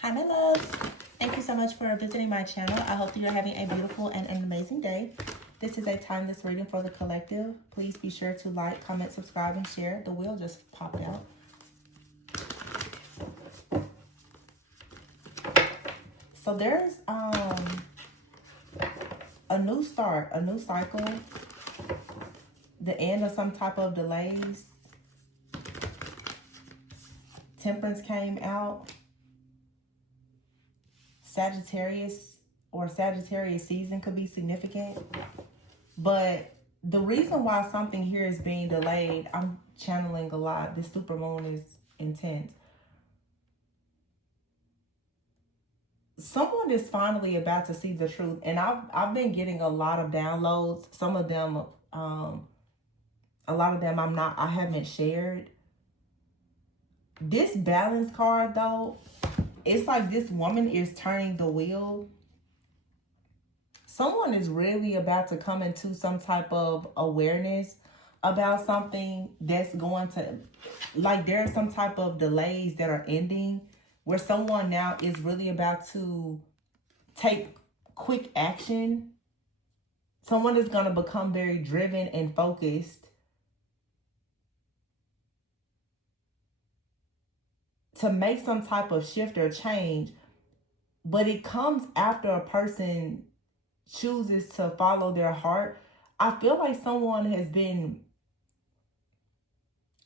Hi, my loves. Thank you so much for visiting my channel. I hope that you're having a beautiful and an amazing day. This is a timeless reading for the collective. Please be sure to like, comment, subscribe, and share. The wheel just popped out. So there's a new start, a new cycle, the end of some type of delays. Temperance came out. Sagittarius or Sagittarius season could be significant. But the reason why something here is being delayed, I'm channeling a lot. This supermoon is intense. Someone is finally about to see the truth. And I've been getting a lot of downloads. Some of them, a lot of them I haven't shared. This balance card though, it's like this woman is turning the wheel. Someone is really about to come into some type of awareness about something that's going to, like there's some type of delays that are ending where someone now is really about to take quick action. Someone is going to become very driven and focused to make some type of shift or change, but it comes after a person chooses to follow their heart. I feel like someone has been,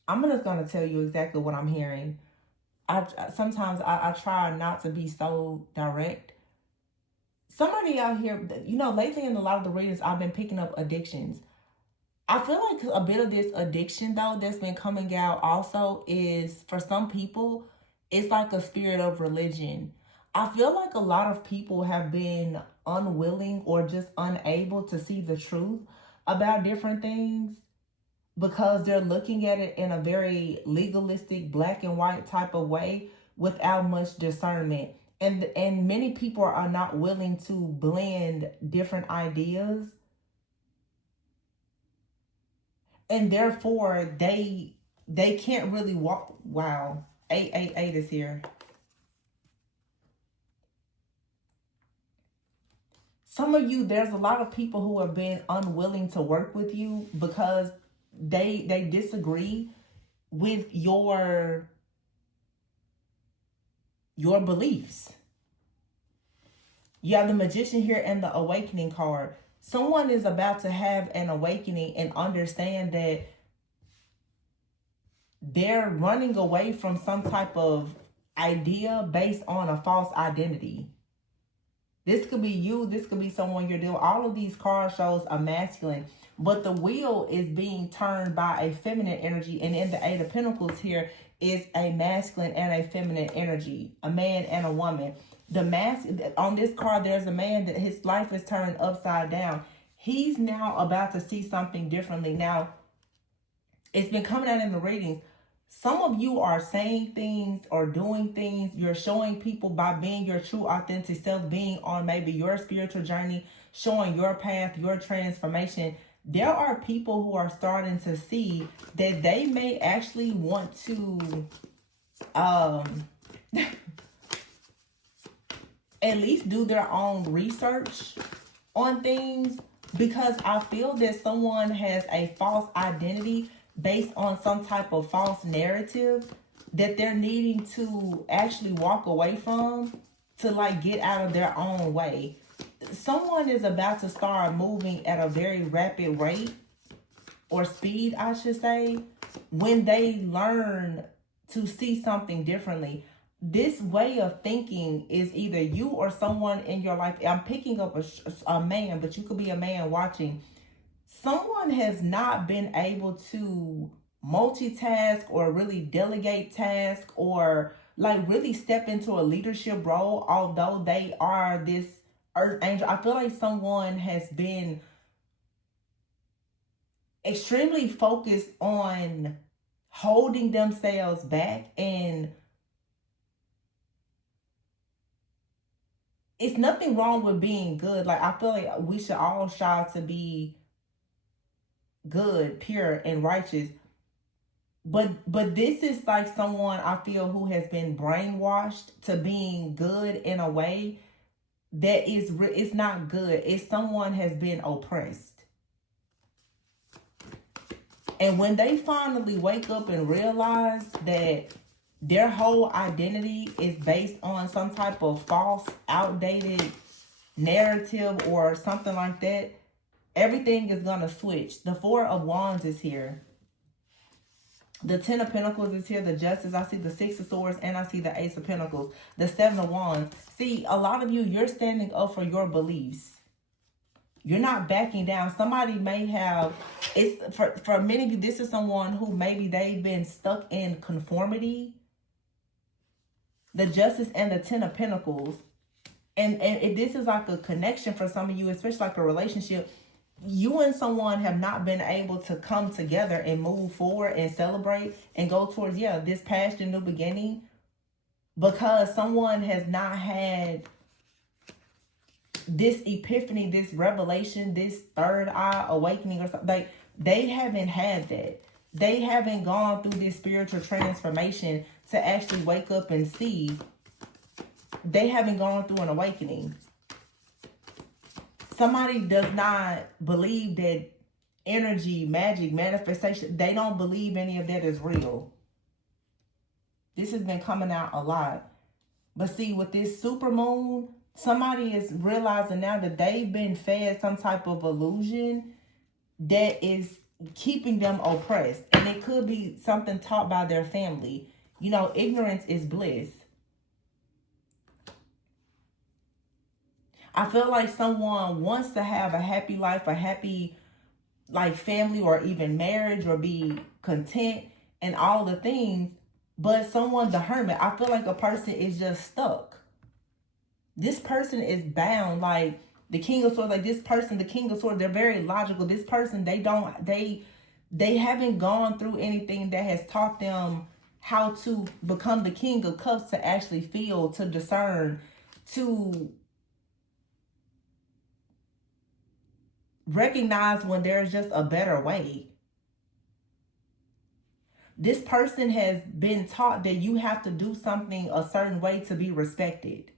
I'm just going to tell you exactly what I'm hearing. Sometimes I try not to be so direct. Somebody out here, you know, lately in a lot of the readings, I've been picking up addictions. I feel like a bit of this addiction, though, that's been coming out also is, for some people, it's like a spirit of religion. I feel like a lot of people have been unwilling or just unable to see the truth about different things because they're looking at it in a very legalistic, black and white type of way without much discernment. And many people are not willing to blend different ideas. And therefore, they can't really walk. Wow. 888 is here. Some of you, there's a lot of people who have been unwilling to work with you because they disagree with your beliefs. You have the Magician here and the Awakening card. Someone is about to have an awakening and understand that they're running away from some type of idea based on a false identity. This could be you. This could be someone you're dealing with. All of these card shows are masculine, but the wheel is being turned by a feminine energy. And in the Eight of Pentacles here is a masculine and a feminine energy, a man and a woman. The mask on this card, there's a man that his life is turned upside down. He's now about to see something differently. Now, it's been coming out in the readings. Some of you are saying things or doing things. You're showing people by being your true authentic self, being on maybe your spiritual journey, showing your path, your transformation. There are people who are starting to see that they may actually want to at least do their own research on things, because I feel that someone has a false identity based on some type of false narrative that they're needing to actually walk away from to like get out of their own way. Someone is about to start moving at a very rapid rate or speed, I should say, when they learn to see something differently. This way of thinking is either you or someone in your life. I'm picking up a man, but you could be a man watching. Someone has not been able to multitask or really delegate tasks or like really step into a leadership role, although they are this earth angel. I feel like someone has been extremely focused on holding themselves back, and it's nothing wrong with being good. Like, I feel like we should all strive to be good, pure, and righteous. But this is like someone I feel who has been brainwashed to being good in a way that is it's not good. It's someone has been oppressed. And when they finally wake up and realize that their whole identity is based on some type of false, outdated narrative or something like that, everything is going to switch. The Four of Wands is here. The Ten of Pentacles is here. The Justice. I see the Six of Swords and I see the Ace of Pentacles. The Seven of Wands. See, a lot of you, you're standing up for your beliefs. You're not backing down. Somebody may have, it's for many of you, this is someone who maybe they've been stuck in conformity. The Justice and the Ten of Pentacles. And if this is like a connection for some of you, especially like a relationship, you and someone have not been able to come together and move forward and celebrate and go towards, this past and new beginning, because someone has not had this epiphany, this revelation, this third eye awakening or something. They haven't had that. They haven't gone through this spiritual transformation to actually wake up and see. They haven't gone through an awakening. Somebody does not believe that energy, magic, manifestation, they don't believe any of that is real. This has been coming out a lot. But see, with this super moon, somebody is realizing now that they've been fed some type of illusion that is keeping them oppressed. And it could be something taught by their family. You know, ignorance is bliss. I feel like someone wants to have a happy life, a happy like family or even marriage or be content and all the things. But someone, the Hermit, I feel like a person is just stuck. This person is bound, like the King of Swords, like this person, the King of Swords, they're very logical. This person, they haven't gone through anything that has taught them how to become the King of Cups, to actually feel, to discern, to recognize when there's just a better way. This person has been taught that you have to do something a certain way to be respected.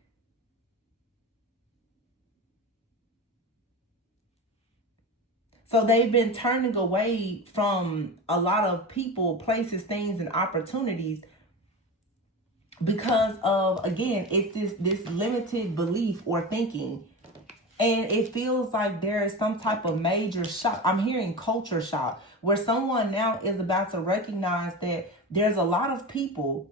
So they've been turning away from a lot of people, places, things, and opportunities because of, again, it's this limited belief or thinking. And it feels like there is some type of major shock. I'm hearing culture shock, where someone now is about to recognize that there's a lot of people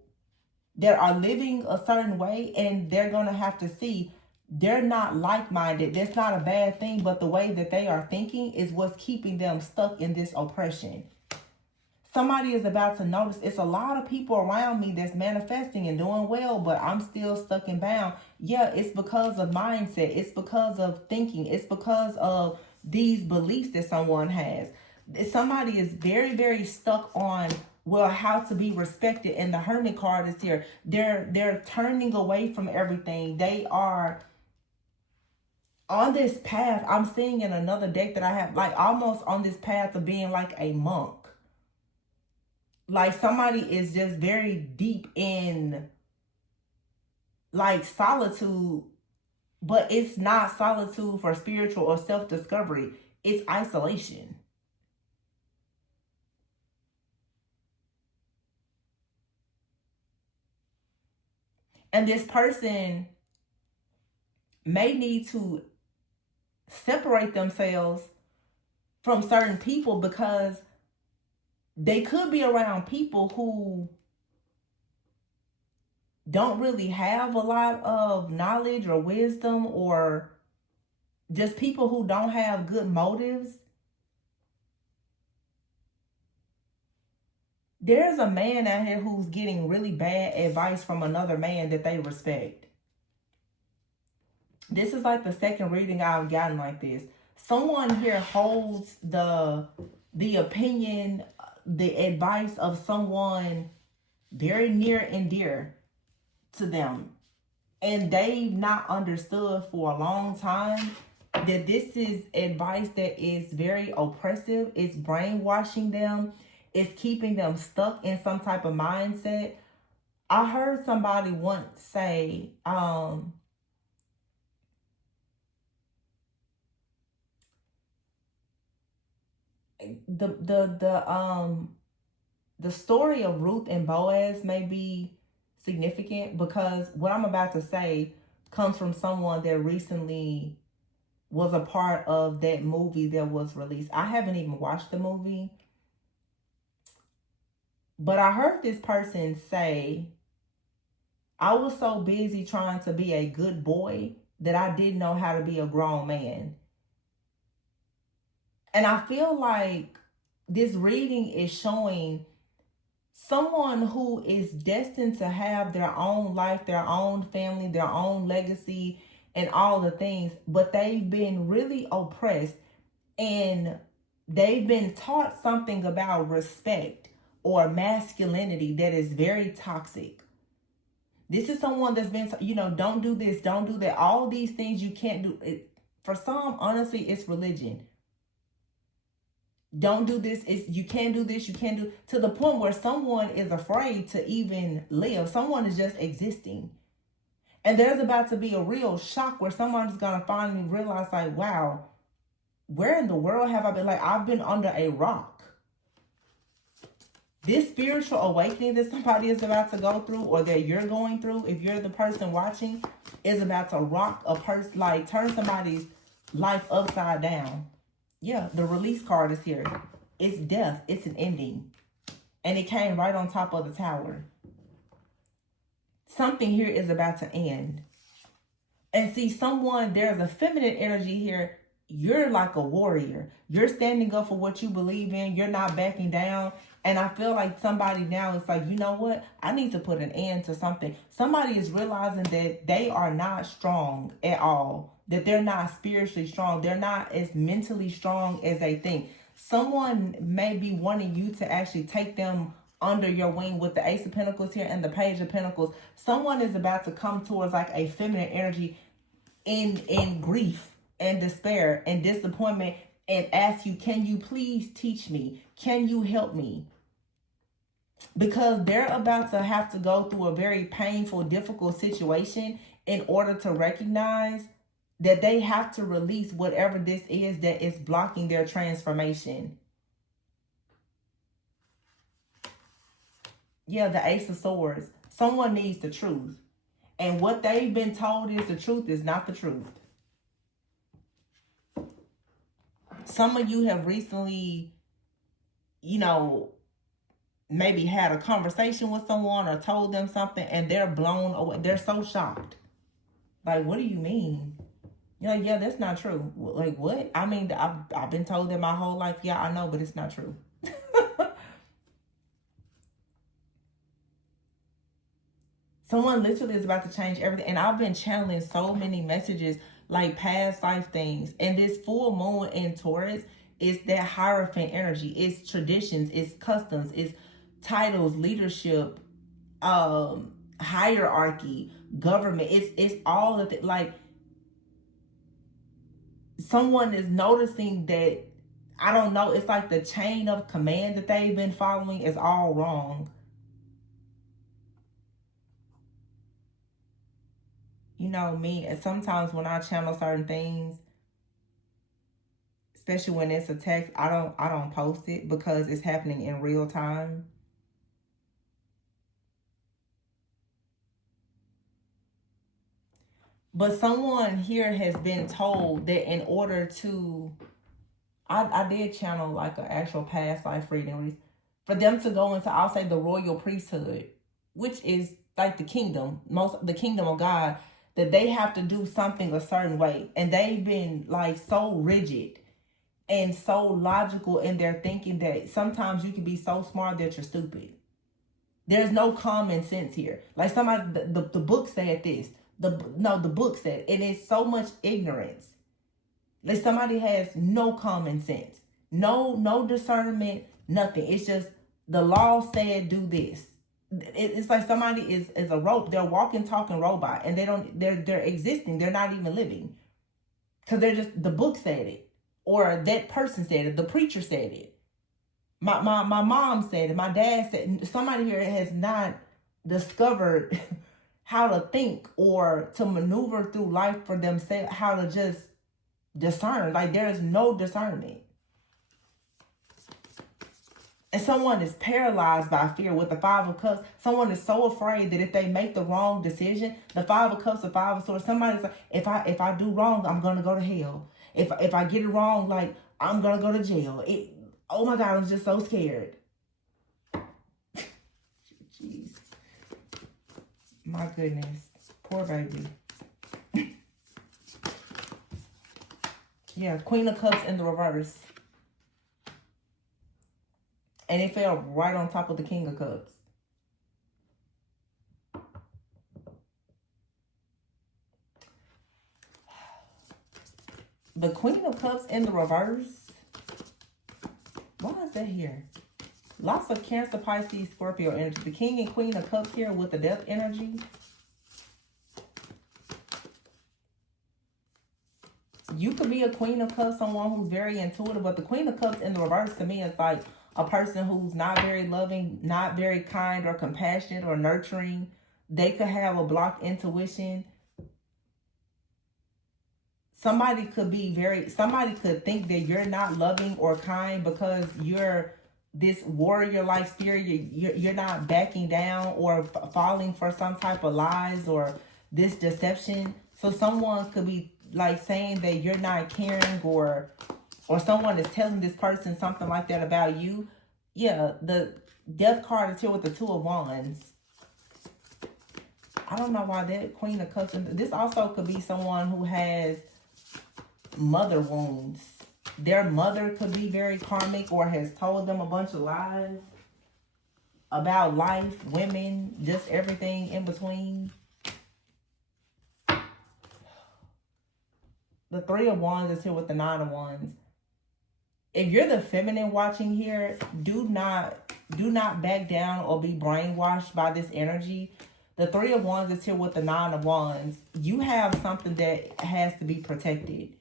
that are living a certain way, and they're going to have to see they're not like-minded. That's not a bad thing, but the way that they are thinking is what's keeping them stuck in this oppression. Somebody is about to notice it's a lot of people around me that's manifesting and doing well, but I'm still stuck and bound. Yeah, it's because of mindset. It's because of thinking. It's because of these beliefs that someone has. Somebody is very, very stuck on, well, how to be respected. And the Hermit card is here. They're turning away from everything. They are on this path. I'm seeing in another deck that I have, like almost on this path of being like a monk. Like somebody is just very deep in like solitude, but it's not solitude for spiritual or self-discovery. It's isolation. And this person may need to separate themselves from certain people because they could be around people who don't really have a lot of knowledge or wisdom, or just people who don't have good motives. There's a man out here who's getting really bad advice from another man that they respect. This is like the second reading I've gotten like this. Someone here holds the opinion, the advice of someone very near and dear to them, and they've not understood for a long time that this is advice that is very oppressive. It's brainwashing them. is keeping them stuck in some type of mindset. I heard somebody once say, the story of Ruth and Boaz may be significant, because what I'm about to say comes from someone that recently was a part of that movie that was released. I haven't even watched the movie, but I heard this person say, I was so busy trying to be a good boy that I didn't know how to be a grown man. And I feel like this reading is showing someone who is destined to have their own life, their own family, their own legacy, and all the things, but they've been really oppressed, and they've been taught something about respect or masculinity that is very toxic. This is someone that's been, don't do this, don't do that. All these things you can't do. For some, honestly, it's religion. Don't do this. You can't do this. You can't do, to the point where someone is afraid to even live. Someone is just existing. And there's about to be a real shock where someone's going to finally realize, like, wow, where in the world have I been? Like, I've been under a rock. This spiritual awakening that somebody is about to go through, or that you're going through, if you're the person watching, is about to rock a person, like turn somebody's life upside down. Yeah, the release card is here. It's death. It's an ending. And it came right on top of the tower. Something here is about to end. And see, there's a feminine energy here. You're like a warrior. You're standing up for what you believe in. You're not backing down. And I feel like somebody now is like, you know what? I need to put an end to something. Somebody is realizing that they are not strong at all. That they're not spiritually strong. They're not as mentally strong as they think. Someone may be wanting you to actually take them under your wing with the Ace of Pentacles here and the Page of Pentacles. Someone is about to come towards like a feminine energy in grief and despair and disappointment, and ask you, can you please teach me? Can you help me? Because they're about to have to go through a very painful, difficult situation in order to recognize that they have to release whatever this is that is blocking their transformation. Yeah, the Ace of Swords. Someone needs the truth. And what they've been told is the truth is not the truth. Some of you have recently, maybe had a conversation with someone or told them something, and they're blown away. They're so shocked. Like, what do you mean? You're like, yeah, that's not true. Like, what? I mean, I've been told that my whole life. Yeah, I know, but it's not true. Someone literally is about to change everything. And I've been channeling so many messages, like past life things. And this full moon in Taurus is that Hierophant energy. It's traditions, it's customs, it's titles, leadership, hierarchy, government. It's all of it. Like, someone is noticing that, I don't know, it's like the chain of command that they've been following is all wrong. You know me, and sometimes when I channel certain things, especially when it's a text, I don't post it because it's happening in real time. But someone here has been told that in order to, I did channel like an actual past life reading, for them to go into, I'll say, the royal priesthood, which is like the kingdom of God, that they have to do something a certain way. And they've been like so rigid and so logical in their thinking that sometimes you can be so smart that you're stupid. There's no common sense here. Like somebody, the book said this. The book said, and it's so much ignorance. Like somebody has no common sense, no discernment, nothing. It's just the law said do this. It's like somebody is a rope. They're walking, talking robot, and they're existing. They're not even living, because they're just, the book said it, or that person said it, the preacher said it. My mom said it. My dad said somebody here has not discovered how to think or to maneuver through life for themselves, how to just discern. Like, there is no discernment. And someone is paralyzed by fear with the Five of Cups. Someone is so afraid that if they make the wrong decision, the Five of Cups, the Five of Swords, somebody's like, if I do wrong, I'm gonna go to hell. If I get it wrong, like, I'm gonna go to jail. Oh my God, I'm just so scared. Jeez. My goodness. Poor baby. Yeah, Queen of Cups in the reverse. And it fell right on top of the King of Cups. The Queen of Cups in the reverse. Why is that here? Lots of Cancer, Pisces, Scorpio energy. The King and Queen of Cups here with the Death energy. You could be a Queen of Cups, someone who's very intuitive, but the Queen of Cups in the reverse to me is like a person who's not very loving, not very kind or compassionate or nurturing. They could have a blocked intuition. Somebody could think that you're not loving or kind because you're this warrior-like spirit. You're not backing down or falling for some type of lies or this deception. So someone could be like saying that you're not caring, or someone is telling this person something like that about you. Yeah, the Death card is here with the Two of Wands. I don't know why that Queen of Cups. This also could be someone who has mother wounds. Their mother could be very karmic or has told them a bunch of lies about life, women, just everything in between. The Three of Wands is here with the Nine of Wands. If you're the feminine watching here, do not back down or be brainwashed by this energy. The Three of Wands is here with the Nine of Wands. You have something that has to be protected.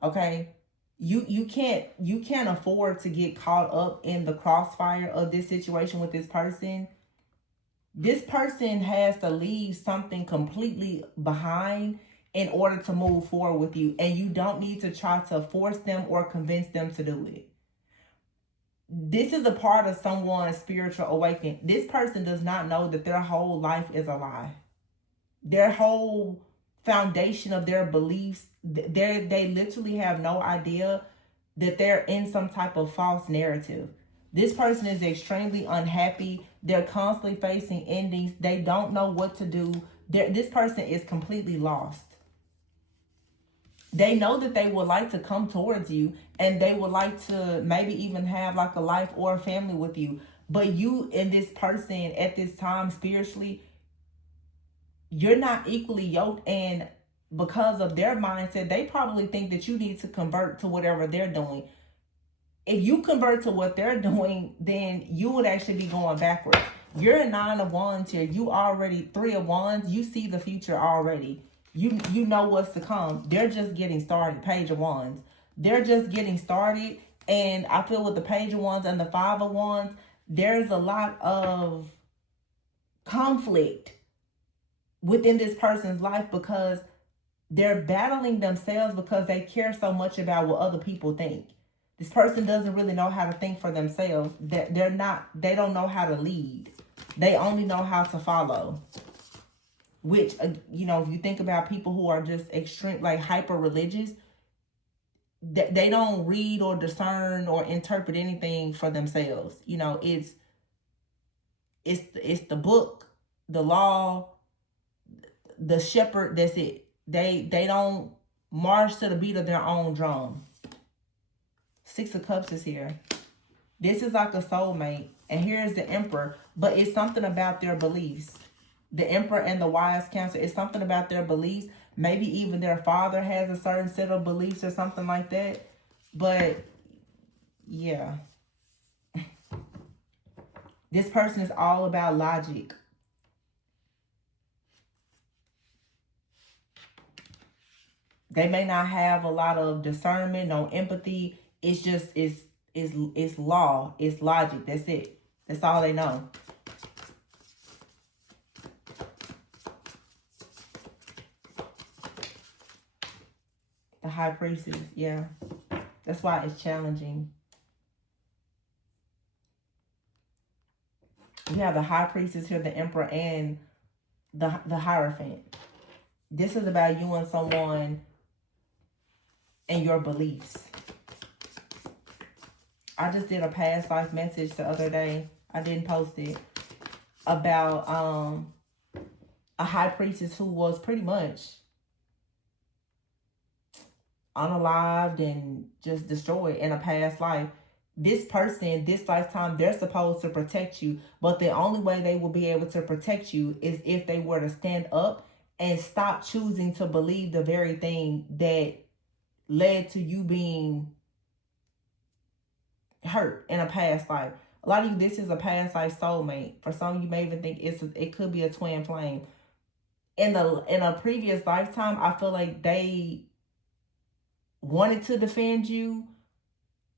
Okay? You can't afford to get caught up in the crossfire of this situation with this person. This person has to leave something completely behind in order to move forward with you. And you don't need to try to force them or convince them to do it. This is a part of someone's spiritual awakening. This person does not know that their whole life is a lie. Their whole foundation of their beliefs, they literally have no idea that they're in some type of false narrative. This person is extremely unhappy. They're constantly facing endings. They don't know what to do. This person is completely lost. They know that they would like to come towards you and they would like to maybe even have like a life or a family with you. But you and this person at this time spiritually, you're not equally yoked, and because of their mindset, they probably think that you need to convert to whatever they're doing. If you convert to what they're doing, then you would actually be going backwards. You're a Nine of Wands here. You already Three of Wands. You see the future already. You know what's to come. They're just getting started. Page of Wands. They're just getting started. And I feel with the Page of Wands and the Five of Wands, there's a lot of conflict within this person's life because they're battling themselves because they care so much about what other people think. This person doesn't really know how to think for themselves. They don't know how to lead. They only know how to follow. Which, if you think about people who are just extreme, like hyper religious, they don't read or discern or interpret anything for themselves. It's the book, the law, the shepherd, that's it. They don't march to the beat of their own drum. Six of Cups is here. This is like a soulmate. And here's the Emperor. But it's something about their beliefs. The Emperor and the Wise Counselor, it's something about their beliefs. Maybe even their father has a certain set of beliefs or something like that. But, yeah. This person is all about logic. They may not have a lot of discernment, no empathy. It's It's law. It's logic. That's it. That's all they know. The High Priestess, yeah. That's why it's challenging. We have the High Priestess here, the Emperor, and the Hierophant. This is about you and someone and your beliefs. I just did a past life message the other day. I didn't post it. About a High Priestess who was pretty much unalived and just destroyed in a past life. This person, this lifetime, they're supposed to protect you, but the only way they will be able to protect you is if they were to stand up and stop choosing to believe the very thing that led to you being hurt in a past life. A lot of you, this is a past life soulmate. For some of you may even think it could be a twin flame. In a previous lifetime, I feel like they wanted to defend you,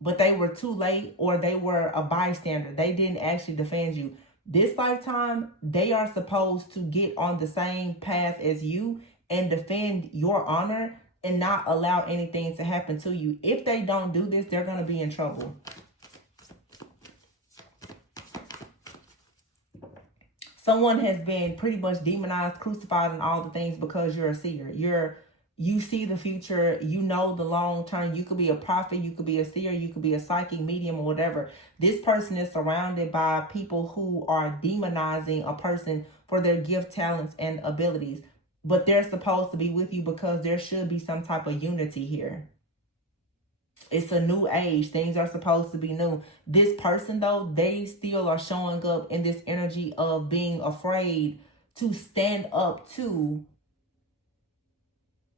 but they were too late, or they were a bystander. They didn't actually defend you. This lifetime, they are supposed to get on the same path as you and defend your honor and not allow anything to happen to you. If they don't do this, they're going to be in trouble. Someone has been pretty much demonized, crucified, and all the things because you're a seer. You see the future, you know the long term. You could be a prophet, you could be a seer, you could be a psychic medium or whatever. This person is surrounded by people who are demonizing a person for their gift, talents, and abilities. But they're supposed to be with you because there should be some type of unity here. It's a new age. Things are supposed to be new. This person, though, they still are showing up in this energy of being afraid to stand up to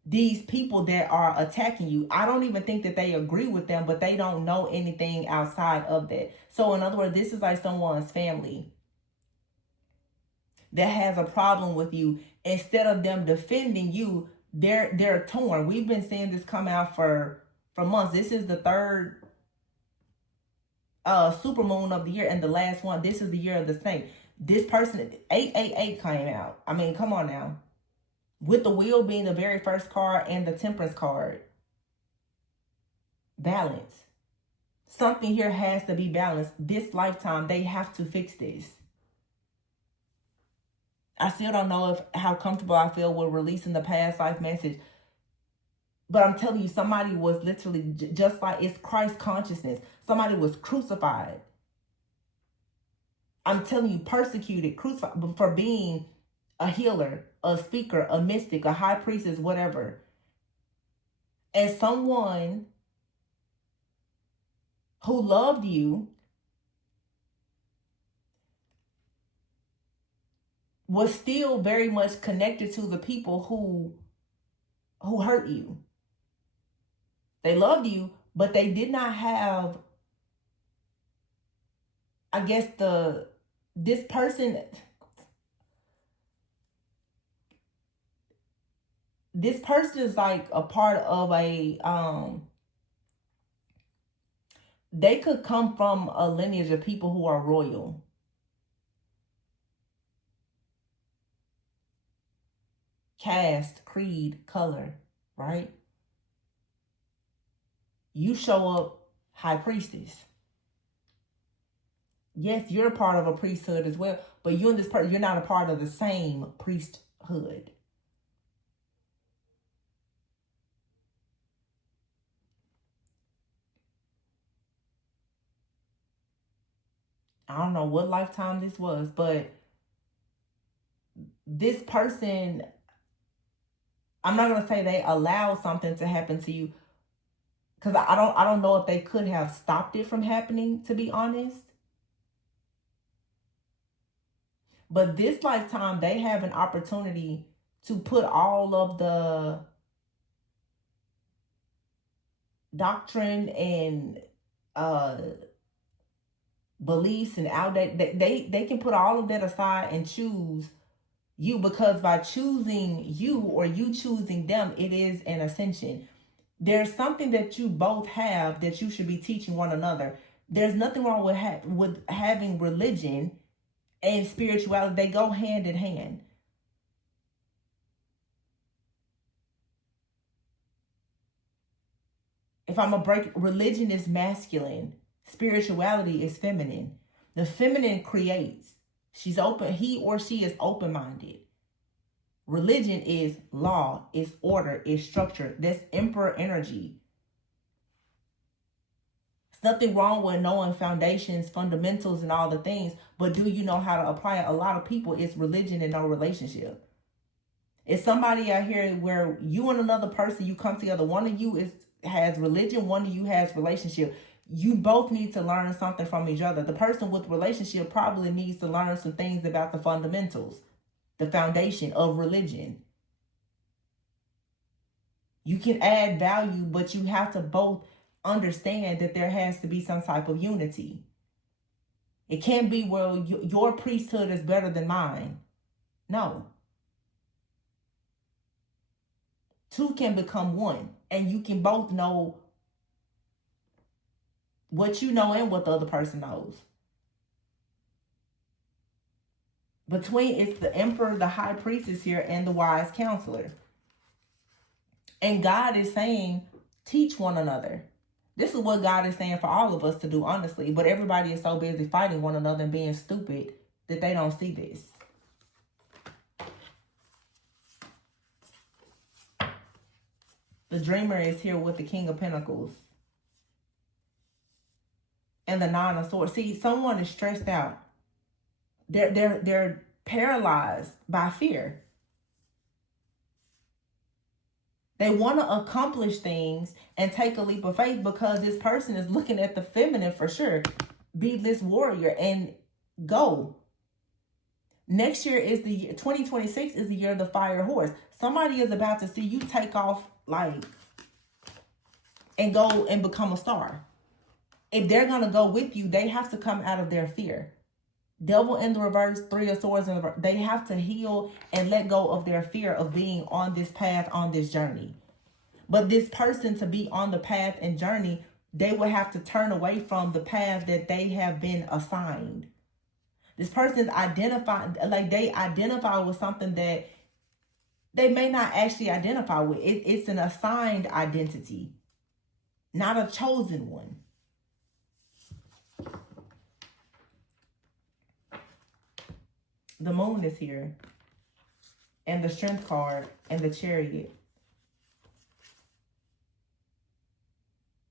these people that are attacking you. I don't even think that they agree with them, but they don't know anything outside of that. So in other words, this is like someone's family that has a problem with you. Instead of them defending you, they're torn. We've been seeing this come out for months. This is the third supermoon of the year, and the last one. This is the year of the snake. This person, 888 came out. I mean, come on now. With the wheel being the very first card and the temperance card. Balance. Something here has to be balanced. This lifetime, they have to fix this. I still don't know how comfortable I feel with releasing the past life message. But I'm telling you, somebody was literally, just like it's Christ consciousness. Somebody was crucified. I'm telling you, persecuted, crucified for being a healer, a speaker, a mystic, a high priestess, whatever. And someone who loved you was still very much connected to the people who hurt you. They loved you, but they did not have, I guess, this person is like a part of a, they could come from a lineage of people who are royal. Caste, creed, color, right? You show up high priestess. Yes, you're a part of a priesthood as well, but you and this person, you're not a part of the same priesthood. I don't know what lifetime this was, but this person, I'm not going to say they allowed something to happen to you, because I don't know if they could have stopped it from happening, to be honest. But this lifetime, they have an opportunity to put all of the doctrine and beliefs and outdated, they can put all of that aside and choose you, because by choosing you or you choosing them, it is an ascension. There's something that you both have that you should be teaching one another. There's nothing wrong with having religion and spirituality. They go hand in hand. If I'm a break, religion is masculine. Spirituality is feminine. The feminine creates. She's open. He or she is open-minded. Religion is law, is order, is structure. That's emperor energy. There's nothing wrong with knowing foundations, fundamentals, and all the things, but do you know how to apply it? A lot of people, it's religion and no relationship. It's somebody out here where you and another person, you come together. One of you has religion, one of you has relationship. You both need to learn something from each other. The person with relationship probably needs to learn some things about the fundamentals, the foundation of religion. You can add value, but you have to both understand that there has to be some type of unity. It can't be, well, your priesthood is better than mine. No. Two can become one, and you can both know what you know and what the other person knows. Between, it's the emperor, the high priestess here, and the wise counselor. And God is saying, teach one another. This is what God is saying for all of us to do, honestly. But everybody is so busy fighting one another and being stupid that they don't see this. The dreamer is here with the King of Pentacles. And the Nine of Swords. See, someone is stressed out. They're paralyzed by fear. They want to accomplish things and take a leap of faith because this person is looking at the feminine for sure. Be this warrior and go. Next year is the year, 2026 is the year of the fire horse. Somebody is about to see you take off and go and become a star. If they're going to go with you, they have to come out of their fear. Devil in the reverse, Three of Swords in the reverse. They have to heal and let go of their fear of being on this path, on this journey. But this person, to be on the path and journey, they will have to turn away from the path that they have been assigned. This person's identified, they identify with something that they may not actually identify with. It's an assigned identity, not a chosen one. The Moon is here, and the Strength card, and the Chariot.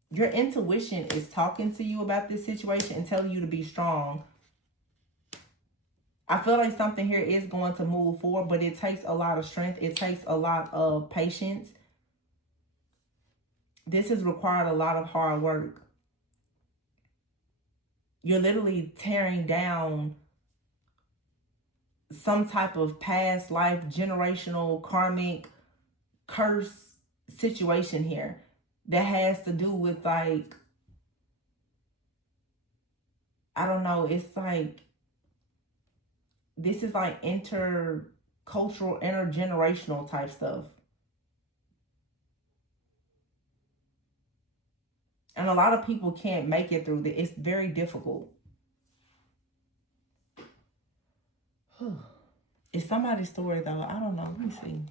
Your intuition is talking to you about this situation and telling you to be strong. I feel like something here is going to move forward, but it takes a lot of strength. It takes a lot of patience. This has required a lot of hard work. You're literally tearing down some type of past life, generational, karmic, curse situation here that has to do with I don't know, it's this is intercultural, intergenerational type stuff. And a lot of people can't make it through this. It's very difficult. It's somebody's story, though. I don't know. Let me see.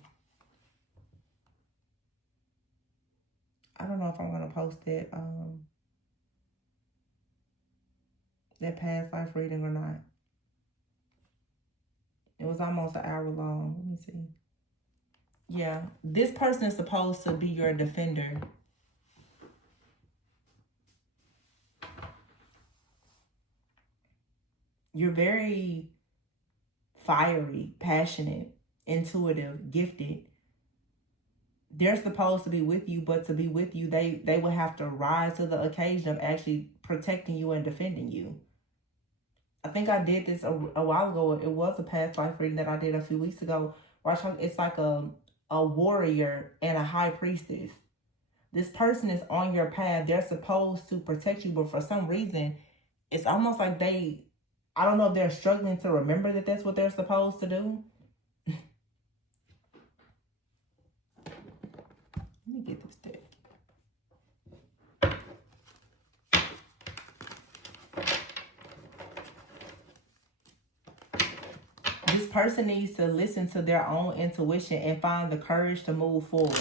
I don't know if I'm going to post that, that past life reading or not. It was almost an hour long. Let me see. Yeah. This person is supposed to be your defender. You're very fiery, passionate, intuitive, gifted. They're supposed to be with you, but to be with you, they will have to rise to the occasion of actually protecting you and defending you. I think I did this a while ago. It was a past life reading that I did a few weeks ago. Where it's like a warrior and a high priestess. This person is on your path. They're supposed to protect you, but for some reason, it's almost like I don't know if they're struggling to remember that that's what they're supposed to do. Let me get this deck. person needs to listen to their own intuition and find the courage to move forward.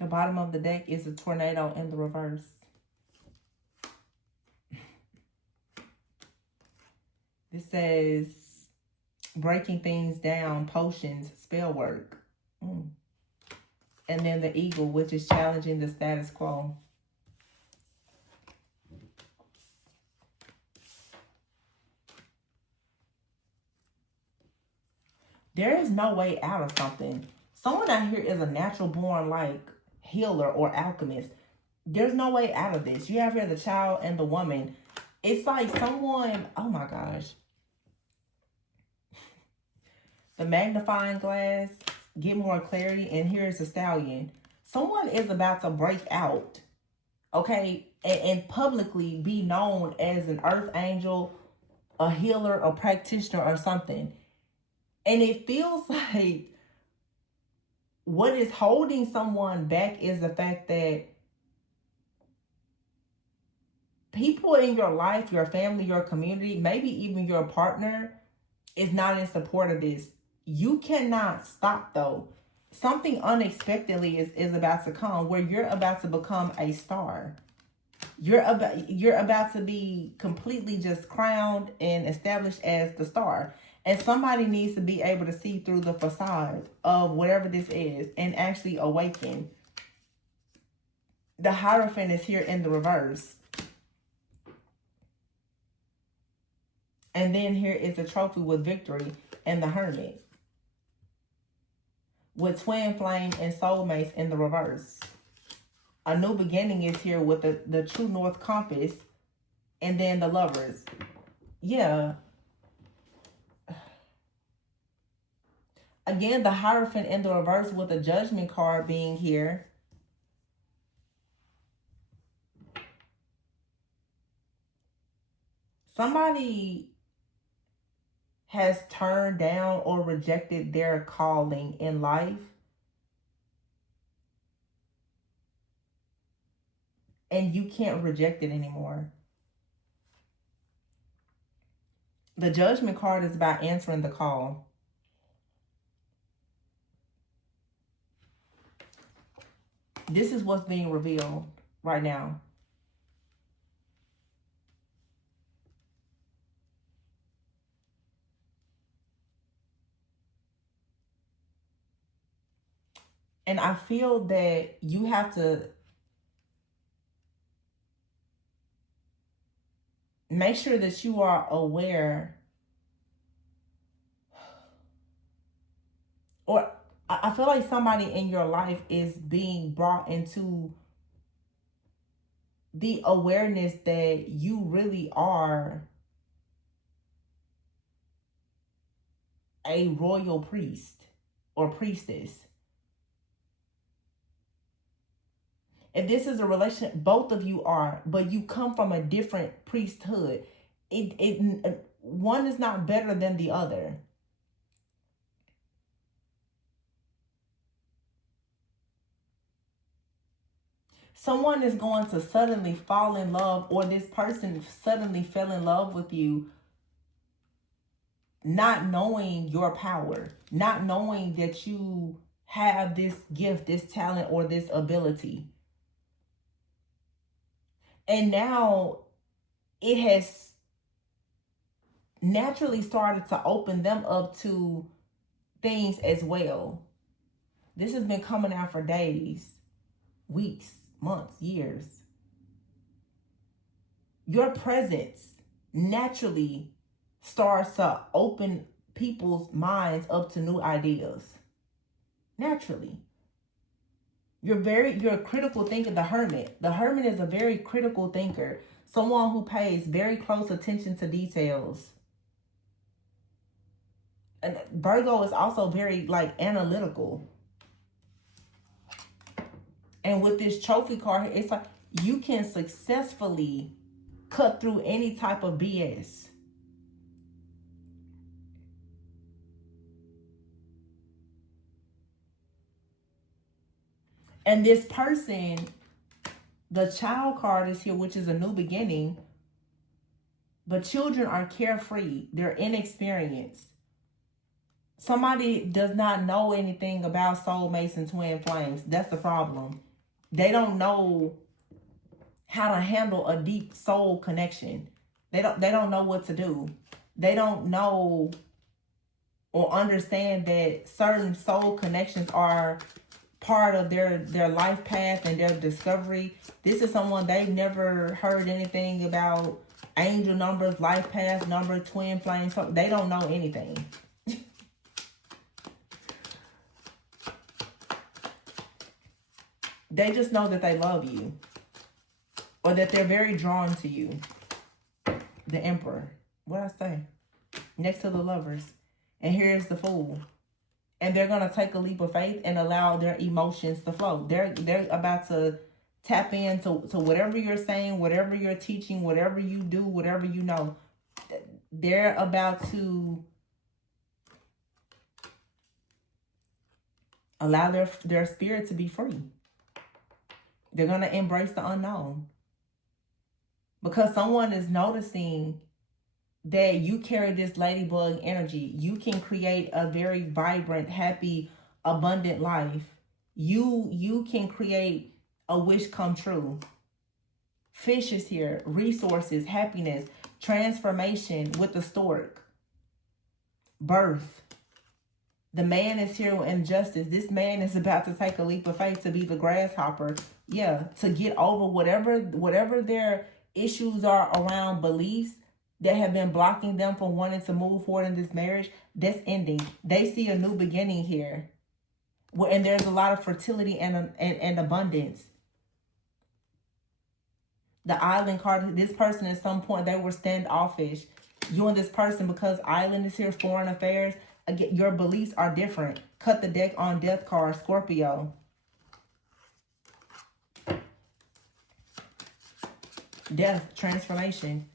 The bottom of the deck is a tornado in the reverse. This says breaking things down, potions, spell work. And then the eagle, which is challenging the status quo. There is no way out of something. Someone out here is a natural born like healer or alchemist. There's no way out of this. You have here the child and the woman. It's like someone, oh my gosh. The magnifying glass, get more clarity, and here's the stallion. Someone is about to break out, okay, and publicly be known as an earth angel, a healer, a practitioner, or something. And it feels like what is holding someone back is the fact that people in your life, your family, your community, maybe even your partner is not in support of this. You cannot stop though. Something unexpectedly is about to come where you're about to become a star. You're about to be completely just crowned and established as the star. And somebody needs to be able to see through the facade of whatever this is and actually awaken. The Hierophant is here in the reverse. And then here is the trophy with victory and the Hermit. With twin flame and soulmates in the reverse. A new beginning is here with the true north compass and then the Lovers. Yeah. Again, the Hierophant in the reverse with the Judgment card being here. Somebody has turned down or rejected their calling in life. And you can't reject it anymore. The Judgment card is about answering the call. This is what's being revealed right now. And I feel that you have to make sure that you are aware, or I feel like somebody in your life is being brought into the awareness that you really are a royal priest or priestess. If this is a relationship, both of you are, but you come from a different priesthood. One is not better than the other. Someone is going to suddenly fall in love, or this person suddenly fell in love with you, not knowing your power, not knowing that you have this gift, this talent, or this ability. And now it has naturally started to open them up to things as well. This has been coming out for days, weeks, months, years. Your presence naturally starts to open people's minds up to new ideas. Naturally. You're a critical thinker, the Hermit. The Hermit is a very critical thinker. Someone who pays very close attention to details. And Virgo is also very analytical. And with this trophy card, it's like you can successfully cut through any type of BS. And this person, the child card is here, which is a new beginning. But children are carefree. They're inexperienced. Somebody does not know anything about soulmates and twin flames. That's the problem. They don't know how to handle a deep soul connection. They don't know what to do. They don't know or understand that certain soul connections are part of their life path and their discovery. This is someone they've never heard anything about angel numbers, life path number, twin flames. They don't know anything. They just know that they love you, or that they're very drawn to you. The Emperor. What I say? Next to the Lovers. And here's the Fool. And they're going to take a leap of faith and allow their emotions to flow. They're about to tap into whatever you're saying, whatever you're teaching, whatever you do, whatever you know. They're about to allow their spirit to be free. They're going to embrace the unknown. Because someone is noticing that you carry this ladybug energy. You can create a very vibrant, happy, abundant life. You can create a wish come true. Fish is here. Resources, happiness, transformation with the stork. Birth. The man is here in justice. This man is about to take a leap of faith to be the grasshopper. Yeah, to get over whatever their issues are around beliefs that have been blocking them from wanting to move forward in this marriage. That's ending. They see a new beginning here. And there's a lot of fertility and abundance. The Island card, this person at some point, they were standoffish. You and this person, because Island is here, foreign affairs, again, your beliefs are different. Cut the deck on Death card, Scorpio. Death, transformation.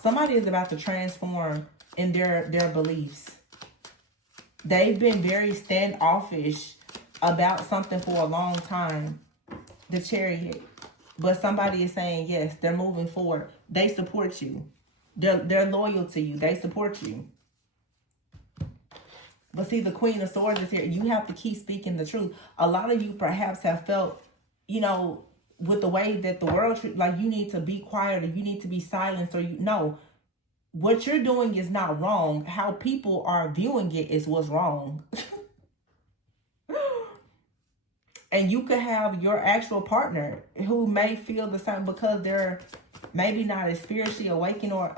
Somebody is about to transform in their beliefs. They've been very standoffish about something for a long time. The Chariot. But somebody is saying, yes, they're moving forward. They support you. They're loyal to you. They support you. But see, the Queen of Swords is here. You have to keep speaking the truth. A lot of you perhaps have felt, with the way that the world, like you need to be quiet or you need to be silenced or no. What you're doing is not wrong. How people are viewing it is what's wrong. And you could have your actual partner who may feel the same because they're maybe not as spiritually awakened or,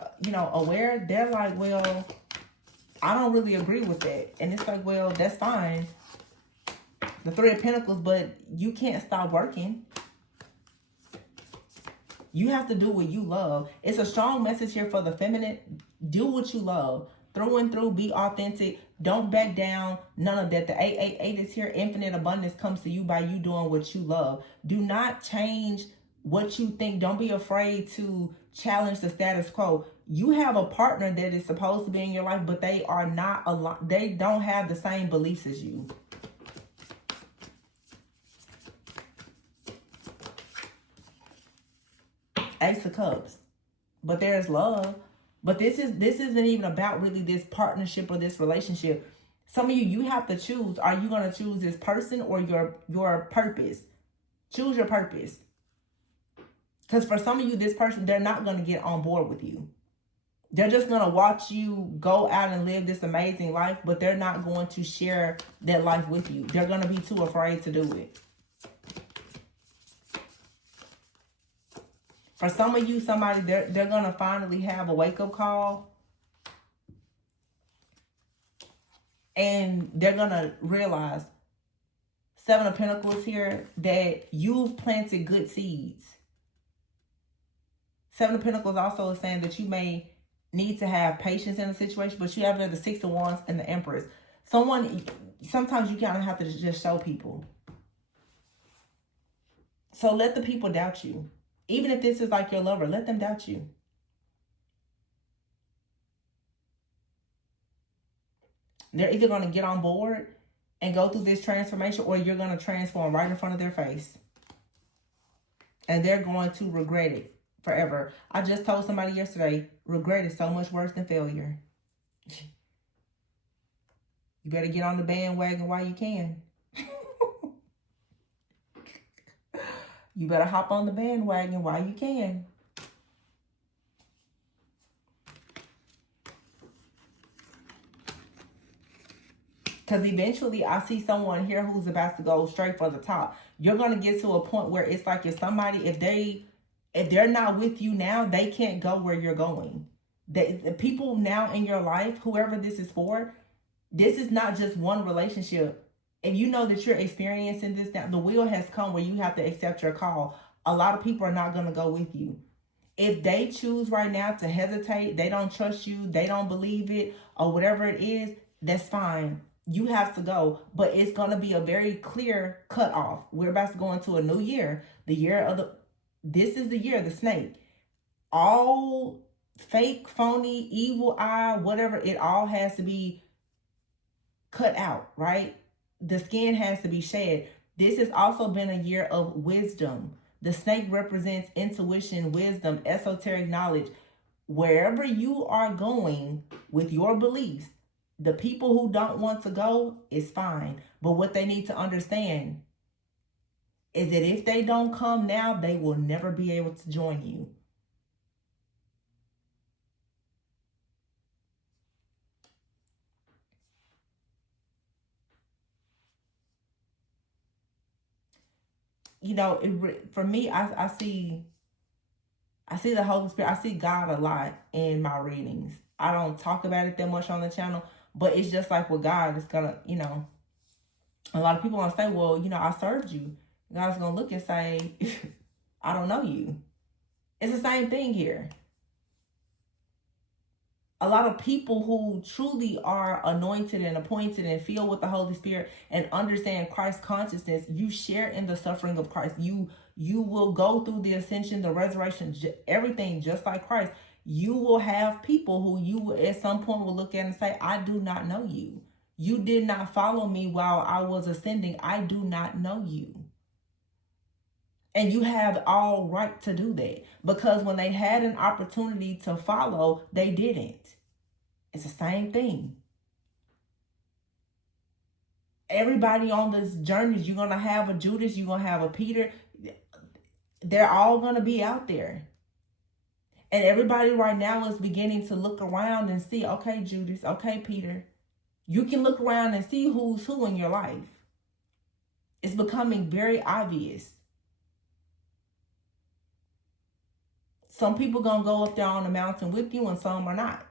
aware. They're like, well, I don't really agree with that. And it's like, well, that's fine. The Three of Pentacles, but you can't stop working. You have to do what you love. It's a strong message here for the feminine. Do what you love. Through and through, be authentic. Don't back down. None of that. The 888 is here. Infinite abundance comes to you by you doing what you love. Do not change what you think. Don't be afraid to challenge the status quo. You have a partner that is supposed to be in your life, but they are not they don't have the same beliefs as you. Ace of Cups. But there's love. But this isn't even about really this partnership or this relationship. Some of you have to choose. Are you going to choose this person or your purpose? Choose your purpose. Because for some of you, this person, they're not going to get on board with you. They're just going to watch you go out and live this amazing life, but they're not going to share that life with you. They're going to be too afraid to do it. For some of you, they're going to finally have a wake-up call. And they're going to realize, Seven of Pentacles here, that you've planted good seeds. Seven of Pentacles also is saying that you may need to have patience in a situation, but you have the Six of Wands and the Empress. Sometimes you kind of have to just show people. So let the people doubt you. Even if this is like your lover, let them doubt you. They're either going to get on board and go through this transformation, or you're going to transform right in front of their face. And they're going to regret it forever. I just told somebody yesterday, regret is so much worse than failure. You better get on the bandwagon while you can. You better hop on the bandwagon while you can. Because eventually I see someone here who's about to go straight for the top. You're going to get to a point where it's like if somebody, if they're not with you now, they can't go where you're going. The people now in your life, whoever this is for, this is not just one relationship. And you know that you're experiencing this now. The wheel has come where you have to accept your call. A lot of people are not going to go with you. If they choose right now to hesitate, they don't trust you, they don't believe it, or whatever it is, that's fine. You have to go. But it's going to be a very clear cutoff. We're about to go into a new year. The year of this is the year of the snake. All fake, phony, evil eye, whatever, it all has to be cut out, right? The skin has to be shed. This has also been a year of wisdom. The snake represents intuition, wisdom, esoteric knowledge. Wherever you are going with your beliefs, the people who don't want to go is fine. But what they need to understand is that if they don't come now, they will never be able to join you. You know, for me, I see the Holy Spirit. I see God a lot in my readings. I don't talk about it that much on the channel, but it's just like with God, it's gonna, you know, a lot of people gonna say, well, you know, I served you. God's gonna look and say, I don't know you. It's the same thing here. A lot of people who truly are anointed and appointed and filled with the Holy Spirit and understand Christ's consciousness, you share in the suffering of Christ. You will go through the ascension, the resurrection, everything just like Christ. You will have people who you at some point will look at and say, I do not know you. You did not follow me while I was ascending. I do not know you. And you have all right to do that, because when they had an opportunity to follow, they didn't. It's the same thing. Everybody on this journey, you're going to have a Judas, you're going to have a Peter. They're all going to be out there. And everybody right now is beginning to look around and see, okay, Judas, okay, Peter. You can look around and see who's who in your life. It's becoming very obvious. Some people going to go up there on the mountain with you and some are not.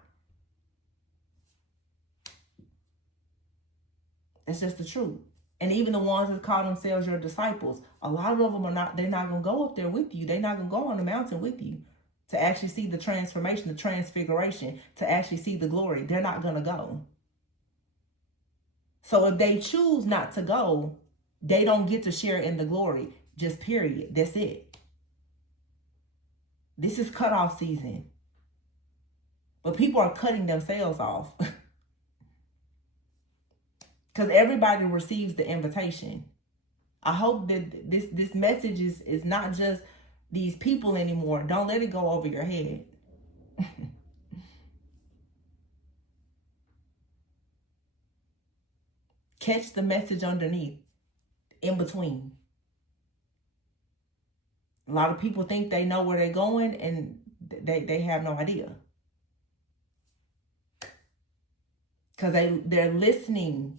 It's just the truth. And even the ones that call themselves your disciples, a lot of them are not, they're not going to go up there with you. They're not going to go on the mountain with you to actually see the transformation, the transfiguration, to actually see the glory. They're not going to go. So if they choose not to go, they don't get to share in the glory. Just period. That's it. This is cutoff season. But people are cutting themselves off. Because everybody receives the invitation. I hope that this message is not just these people anymore. Don't let it go over your head. Catch the message underneath, in between. A lot of people think they know where they're going and they have no idea. Because they're listening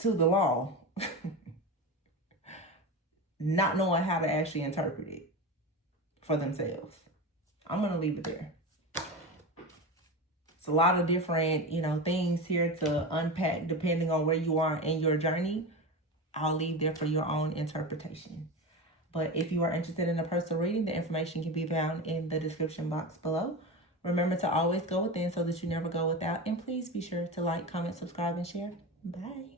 to the law, not knowing how to actually interpret it for themselves. I'm going to leave it there. It's a lot of different, things here to unpack depending on where you are in your journey. I'll leave there for your own interpretation. But if you are interested in a personal reading, the information can be found in the description box below. Remember to always go within so that you never go without. And please be sure to like, comment, subscribe, and share. Bye.